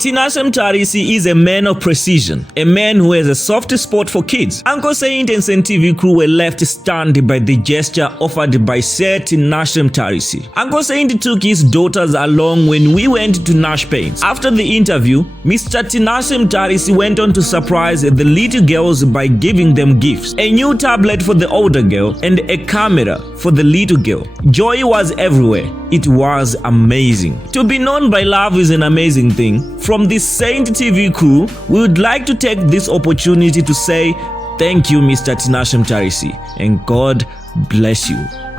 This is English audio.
Tinashe Mutarisi is a man of precision, a man who has a soft spot for kids. Uncle Saint and Saint TV crew were left stunned by the gesture offered by Sir Tinashe Mutarisi. Uncle Saint took his daughters along when we went to Nash Paints. After the interview, Mr. Tinashe Mutarisi went on to surprise the little girls by giving them gifts, a new tablet for the older girl and a camera for the little girl. Joy was everywhere. It was amazing. To be known by love is an amazing thing. From the Saint TV crew, we would like to take this opportunity to say thank you, Mr. Tinashe Mutarisi, and God bless you.